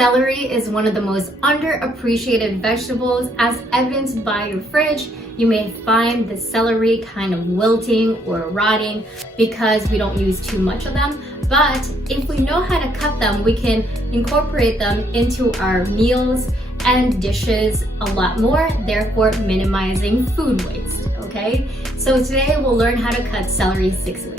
Celery is one of the most underappreciated vegetables, as evidenced by your fridge. You may find the celery kind of wilting or rotting because we don't use too much of them. But if we know how to cut them, we can incorporate them into our meals and dishes a lot more, therefore minimizing food waste, okay? So today we'll learn how to cut celery 6 ways.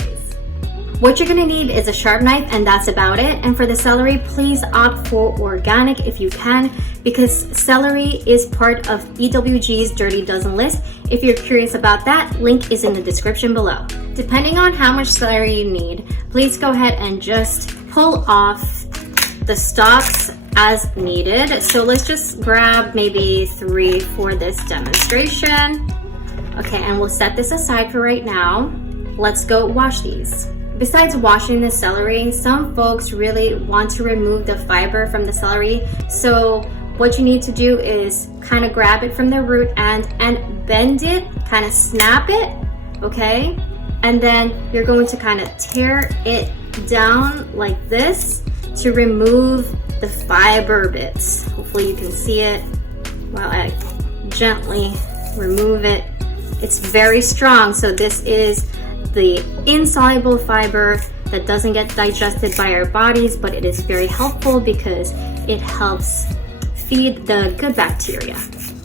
What you're gonna need is a sharp knife, and that's about it. And for the celery, please opt for organic if you can, because celery is part of EWG's Dirty Dozen list. If you're curious about that, link is in the description below. Depending on how much celery you need, please go ahead and just pull off the stalks as needed. So let's just grab maybe 3 for this demonstration. Okay, and we'll set this aside for right now. Let's go wash these. Besides washing the celery, some folks really want to remove the fiber from the celery. So what you need to do is kind of grab it from the root and bend it, kind of snap it, okay? And then you're going to kind of tear it down like this to remove the fiber bits. Hopefully you can see it while I gently remove it. It's very strong, so this is the insoluble fiber that doesn't get digested by our bodies, but it is very helpful because it helps feed the good bacteria,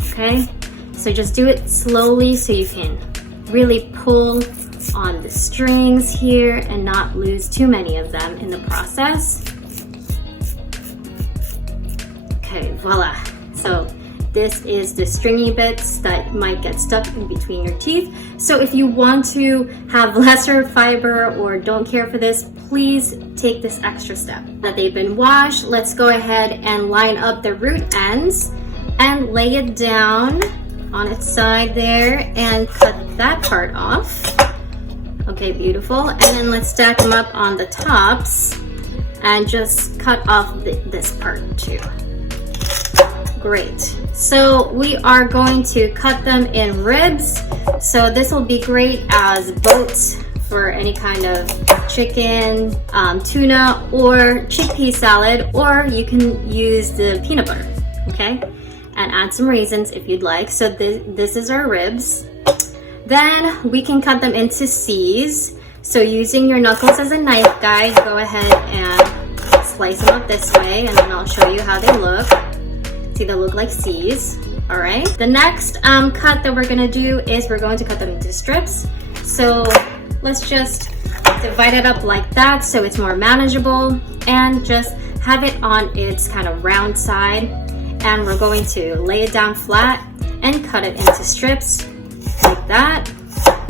okay? So just do it slowly so you can really pull on the strings here and not lose too many of them in the process. Okay, voila. So this is the stringy bits that might get stuck in between your teeth. So if you want to have lesser fiber or don't care for this, please take this extra step. Now they've been washed, let's go ahead and line up the root ends and lay it down on its side there and cut that part off. Okay, beautiful. And then let's stack them up on the tops and just cut off this part too. Great. So we are going to cut them in ribs. So this will be great as boats for any kind of chicken, tuna, or chickpea salad, or you can use the peanut butter, okay? And add some raisins if you'd like. So this is our ribs. Then we can cut them into C's. So using your knuckles as a knife guide, go ahead and slice them up this way, and then I'll show you how they look. See, they look like C's. All right. The next cut that we're gonna do is we're going to cut them into strips. So let's just divide it up like that so it's more manageable, and just have it on its kind of round side. And we're going to lay it down flat and cut it into strips like that.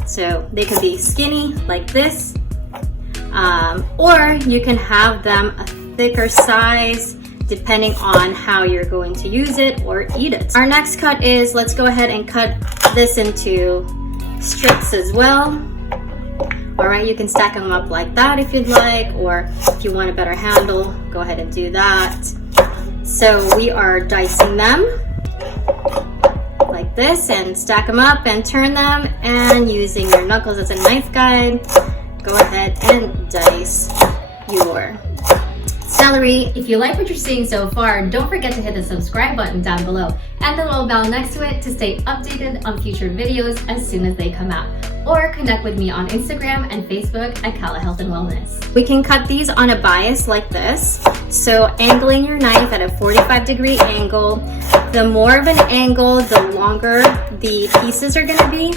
So they could be skinny like this, or you can have them a thicker size depending on how you're going to use it or eat it. Our next cut is, let's go ahead and cut this into strips as well. All right, you can stack them up like that if you'd like, or if you want a better handle, go ahead and do that. So we are dicing them like this and stack them up and turn them, and using your knuckles as a knife guide, go ahead and dice your celery. If you like what you're seeing so far, don't forget to hit the subscribe button down below and the little bell next to it to stay updated on future videos as soon as they come out. Or connect with me on Instagram and Facebook at Kala Health and Wellness. We can cut these on a bias like this. So angling your knife at a 45-degree angle. The more of an angle, the longer the pieces are gonna be.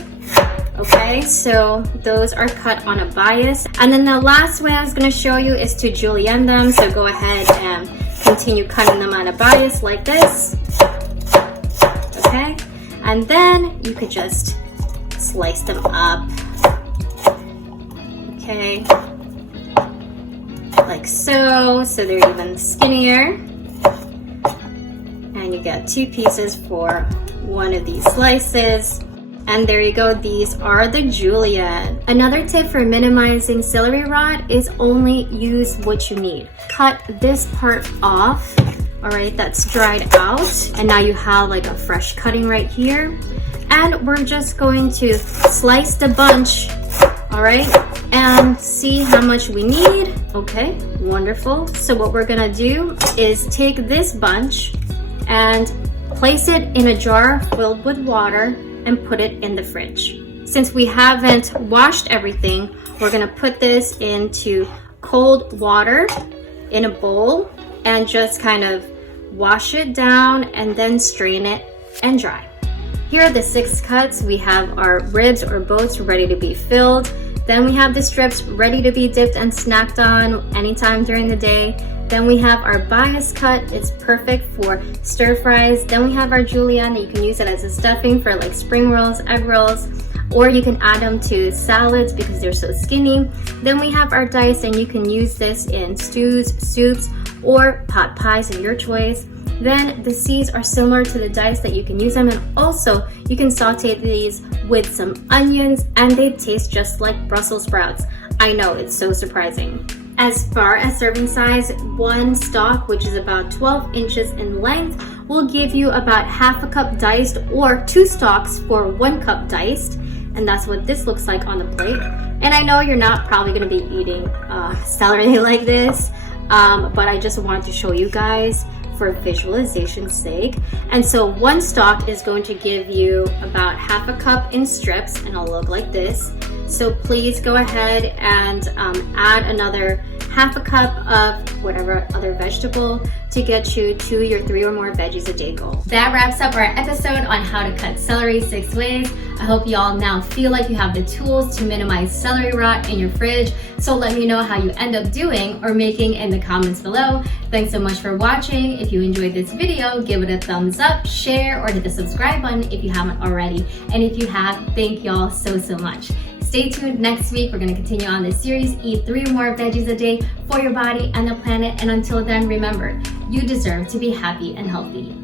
Okay, so those are cut on a bias. And then the last way I was gonna show you is to julienne them. So go ahead and continue cutting them on a bias like this. Okay, and then you could just slice them up. Okay, like so they're even skinnier. And you get 2 pieces for one of these slices. And there you go, these are the julienne. Another tip for minimizing celery rot is only use what you need. Cut this part off, all right, that's dried out. And now you have like a fresh cutting right here. And we're just going to slice the bunch, all right, and see how much we need. Okay, Wonderful. So what we're gonna do is take this bunch and place it in a jar filled with water and put it in the fridge. Since we haven't washed everything, we're gonna put this into cold water in a bowl and just kind of wash it down and then strain it and dry. Here are the 6 cuts. We have our ribs or boats ready to be filled. Then we have the strips ready to be dipped and snacked on anytime during the day. Then we have our bias cut. It's perfect for stir fries. Then we have our julienne that you can use it as a stuffing for like spring rolls, egg rolls, or you can add them to salads because they're so skinny. Then we have our dice, and you can use this in stews, soups, or pot pies of your choice. Then the seeds are similar to the dice that you can use them, and also you can saute these with some onions and they taste just like Brussels sprouts. I know, it's so surprising. As far as serving size, 1 stalk, which is about 12 inches in length, will give you about half a cup diced, or 2 stalks for 1 cup diced. And that's what this looks like on the plate. And I know you're not probably gonna be eating celery like this, but I just wanted to show you guys for visualization's sake. And so 1 stalk is going to give you about half a cup in strips, and it'll look like this. So please go ahead and add another half a cup of whatever other vegetable to get you to your 3 or more veggies a day goal. That wraps up our episode on how to cut celery 6 ways. I hope y'all now feel like you have the tools to minimize celery rot in your fridge. So let me know how you end up doing or making in the comments below. Thanks so much for watching. If you enjoyed this video, give it a thumbs up, share, or hit the subscribe button if you haven't already. And if you have, thank y'all so much. Stay tuned. Next week, we're going to continue on this series, eat 3 or more veggies a day for your body and the planet. And until then, remember, you deserve to be happy and healthy.